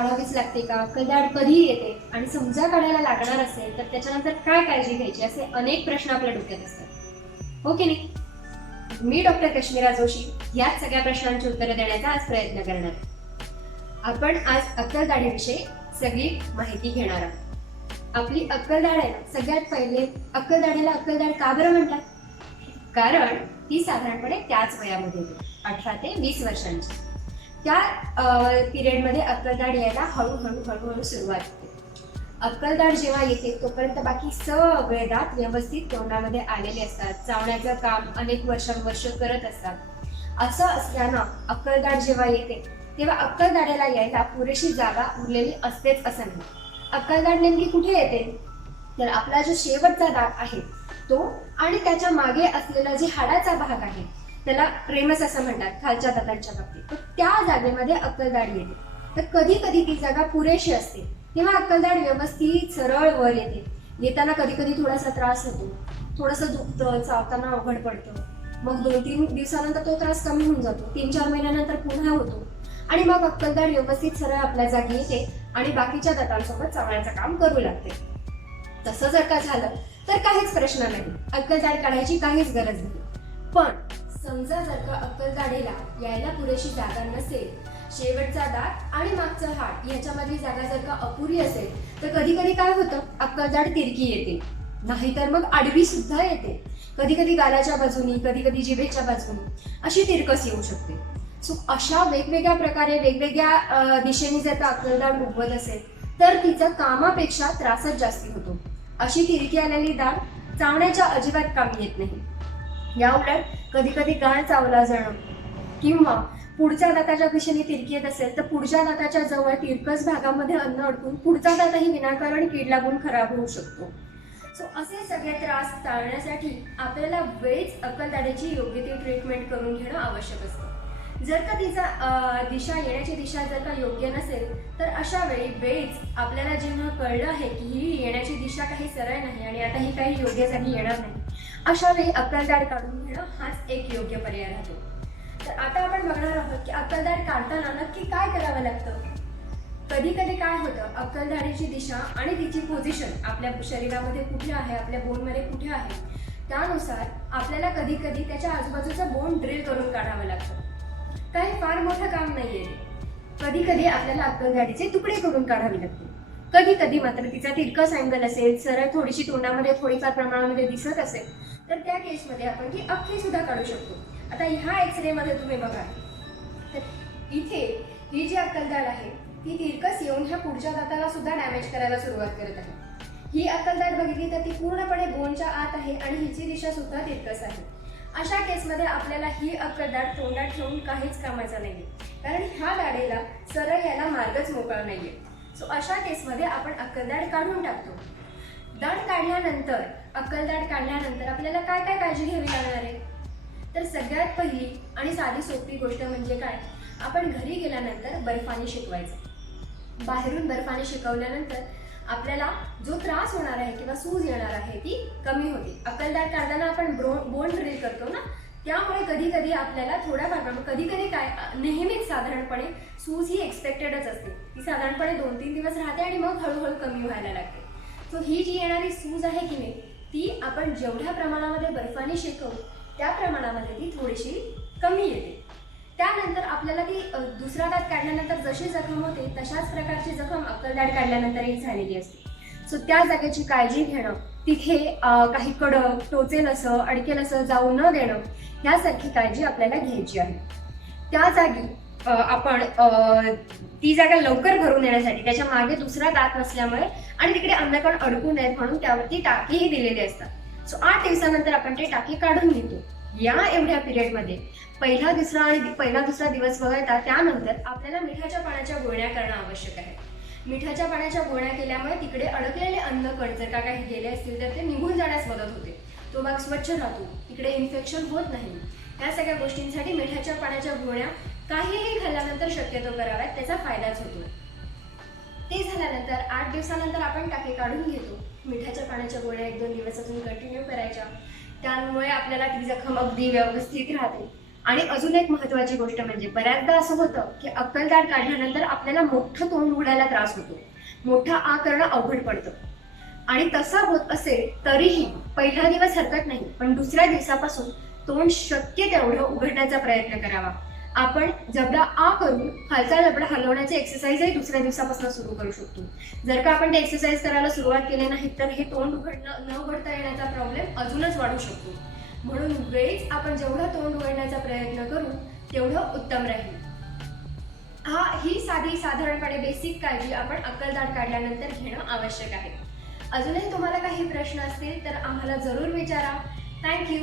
काढावीच लागते का? अक्कलदाढ कधी येते. आणि समजा काढायला लागणार असेल तर त्याच्यानंतर काय काळजी घ्यायची? असे अनेक प्रश्न आपल्या डोक्यात असतात. हो की नाही? मी डॉक्टर कश्मीरा जोशी याच सगळ्या प्रश्नांची उत्तरं देण्याचा आज प्रयत्न करणार आपण आज अक्कलदाढीविषयी सगळी माहिती घेणार आहोत. आपली अक्कलदाढ आहे सगळ्यात पहिले अक्कलदाढीला अक्कलदाढ का बरं म्हणतात? कारण ती साधारणपणे त्याच वयामध्ये येते अठरा ते वीस वर्षांची. त्या पिरियडमध्ये अक्कलदाढ यायला हळूहळू हळूहळू सुरुवात होते. अक्कलदाड जेव्हा येते तोपर्यंत बाकी सगळे दात व्यवस्थित तोंडामध्ये आलेले असतात. चावण्याचं काम अनेक वर्षानुवर्ष करत असतात. असं असल्यानं अक्कलदाढ जेव्हा येते तेव्हा अक्कलदाड्याला यायला पुरेशी जागा उरलेली असतेच असं नाही. अक्कलदाढ नेमकी कुठे येते? तर आपला जो शेवटचा दात आहे तो आणि त्याच्यामागे असलेला जे हाडाचा भाग आहे त्याला प्रेमस असं म्हणतात खालच्या दातांच्या बाबतीत. तर त्या जागेमध्ये अक्कलदाड येते. तर कधी कधी ती जागा पुरेशी असते. तेव्हा अक्कलदाड व्यवस्थित सरळ वर येते. येताना कधी कधी थोडासा त्रास होतो. थोडंसं दुखतं चावताना अवघड पडतं. मग दोन तीन दिवसानंतर तो त्रास कमी होऊन जातो. तीन चार महिन्यानंतर पुन्हा होतो. आणि मग अक्कलदाड व्यवस्थित सरळ आपल्या जागी येते आणि बाकीच्या दातांसोबत चावण्याचं काम करू लागते. तसं जर का झालं तर काहीच प्रश्न नाही. अक्कलदाड काढायची काहीच गरज नाही. पण समजा जर का अक्कलदाढीला यायला पुरेशी जागा नसेल शेवटचा दात आणि मागचा हाड याच्यामधली जागा जर का अपुरी असेल तर कधी कधी काय होतं? अक्कलदाढ तिरकी येते. नाहीतर मग आडवी सुद्धा येते. कधी कधी गालाच्या बाजूनी कधी कधी जिभेच्या बाजूनी अशी तिरकस येऊ शकते. सो अशा वेगवेगळ्या प्रकारे वेगवेगळ्या दिशेने जर का अक्कलदाढ उगवत असेल तर तिचा कामापेक्षा त्रासच जास्ती होतो. अशी तिरकी आलेली दाढ चावण्याच्या अजिबात कामी येत नाही. या उलट कधी कधी गाळ चावला जाणं. किंवा पुढच्या दाताच्या दिशेने तिरकी येत असेल तर पुढच्या दाताच्या जवळ तिरकस भागामध्ये अन्न अडकून पुढचा दाताही विनाकारण कीड लागून खराब होऊ शकतो. सो असे सगळे त्रास टाळण्यासाठी आपल्याला वेळीच अक्कलदाढीची योग्य ती ट्रीटमेंट करून घेणं आवश्यक असतं. जर का तिचा दिशा येण्याची दिशा जर का योग्य नसेल तर अशा वेळी वेळीच आपल्याला जेव्हा कळलं आहे की ही येण्याची दिशा काही सरळ नाही आणि आता ही काही योग्य जागी येणार नाही अशा वेळी अक्कलदाढ काढून घेणं हाच एक योग्य पर्याय राहतो. तर आता आपण बघणार आहोत की अक्कलदाढ काढताना नक्की काय करावं लागतं? कधी कधी काय होतं? अक्कलदाढीची दिशा आणि तिची पोझिशन आपल्या शरीरामध्ये कुठे आहे? आपल्या बोनमध्ये कुठे आहे? त्यानुसार आपल्याला कधी कधी त्याच्या आजूबाजूचं बोन ड्रिल करून काढावं लागतं. काही फार मोठं काम नाहीये. कधी कधी आपल्याला अक्कलदाढीचे तुकडे करून काढावे लागते कधी कधी मात्र तिचा तिरकस अँगल असेल सरळ थोडीशी तोंडामध्ये थोडीफार प्रमाणामध्ये दिसत असेल तर त्या केसमध्ये आपण ती अख्खी सुद्धा काढू शकतो. आता ह्या एक्सरेमध्ये तुम्ही बघा. तर इथे ही जी अक्कलदार आहे ती तिरकस येऊन ह्या पुढच्या दाताला सुद्धा डॅमेज करायला सुरुवात करत आहे. ही अक्कलदार बघितली तर ती पूर्णपणे बोनच्या आत आहे आणि हिची दिशा सुद्धा तिरकस आहे. अशा केसमध्ये आपल्याला ही अक्कलदार तोंडात ठेवून काहीच कामाचा नाहीये. कारण ह्या दाढेला सरळ याला मार्गच मोकळा नाहीये. सो अशा केसमध्ये आपण अक्कलदाड काढून टाकतो. दाढ काढल्यानंतर अक्कलदाड काढल्यानंतर आपल्याला काय काय काळजी घ्यावी लागणार आहे? तर सगळ्यात पहिली आणि साधी सोपी गोष्ट म्हणजे काय? आपण घरी गेल्यानंतर बर्फाने शिकवायचं. बाहेरून बर्फाने शिकवल्यानंतर आपल्याला जो त्रास होणार आहे किंवा सूज येणार आहे ती कमी होते. अक्कलदार काढताना आपण ब्रो बोन ड्रिल करतो ना? त्यामुळे कधी कधी आपल्याला थोड्या भागात कधी कधी काय नेहमीच साधारणपणे सूज ही एक्सपेक्टेडच असते. ती साधारणपणे दोन तीन दिवस राहते आणि मग हळूहळू कमी व्हायला लागते. सो ही जी येणारी सूज आहे की नाही ती आपण जेवढ्या प्रमाणामध्ये बर्फाने शेकवू त्या प्रमाणामध्ये ती थोडीशी कमी येते. त्यानंतर आपल्याला ती दुसरा दात काढल्यानंतर जशी जखम होते तशाच प्रकारची जखम अक्कलदाढ काढल्यानंतरही झालेली असते. सो त्या जागेची काळजी घेणं तिथे काही कडक टोचेल असं अडकेल असं जाऊ न देणं ह्यासारखी काळजी आपल्याला घ्यायची आहे. त्या जागी आपण ती जागा लवकर भरून येण्यासाठी त्याच्यामागे दुसरा दात नसल्यामुळे आणि तिकडे अन्नकण अडकू नयेत म्हणून त्यावरती टाकीही दिलेली असतात. सो आठ दिवसानंतर आपण ते टाकी काढून घेतो. या एवढ्या पिरियडमध्ये पहिला दुसरा आणि पहिला दुसरा दिवस वगळता त्यानंतर आपल्याला मिठाच्या पाण्याच्या गुळण्या करणं आवश्यक आहे. मिठाच्या पाण्याच्या गोळ्या केल्यामुळे तिकडे अडकलेले अन्न कण जर का काही गेले असतील तर ते निघून जाण्यास मदत होते. तो भाग स्वच्छ राहतो. तिकडे इन्फेक्शन होत नाही. या सगळ्या गोष्टींसाठी मिठाच्या पाण्याच्या गोळ्या काहीही खाल्ल्यानंतर शक्यतो कराव्यात त्याचा फायदाच होतो. ते झाल्यानंतर आठ दिवसानंतर आपण टाके काढून घेतो. मिठाच्या पाण्याच्या गोळ्या एक दोन दिवस अजून कंटिन्यू करायच्या. त्यामुळे आपल्याला ती जखम अगदी व्यवस्थित राहते. आणि अजून एक महत्वाची गोष्ट म्हणजे बऱ्याचदा असं होतं की अक्कलदार काढल्यानंतर आपल्याला मोठं तोंड उघडायला त्रास होतो. मोठा आ करणं अवघड पडतं. आणि तसा होत असेल तरीही पहिला दिवस हरकत नाही पण दुसऱ्या दिवसापासून तोंड शक्य तेवढं उघडण्याचा प्रयत्न करावा. आपण जबडा आ करून खालचा जबडा हलवण्याची एक्सरसाइजही दुसऱ्या दिवसापासून सुरू करू शकतो. जर का आपण ते एक्सरसाइज करायला सुरुवात केली नाही तर हे तोंड उघडणं न उघडता येण्याचा प्रॉब्लेम अजूनच वाढू शकतो. म्हणून वेळीच आपण जेवढं तोंड उघडण्याचा प्रयत्न करू तेवढं उत्तम राहील. हा ही साधी साधारणपणे बेसिक काळजी आपण अक्कलदार काढल्यानंतर घेणं आवश्यक आहे. अजूनही तुम्हाला काही प्रश्न असतील तर आम्हाला जरूर विचारा. थँक्यू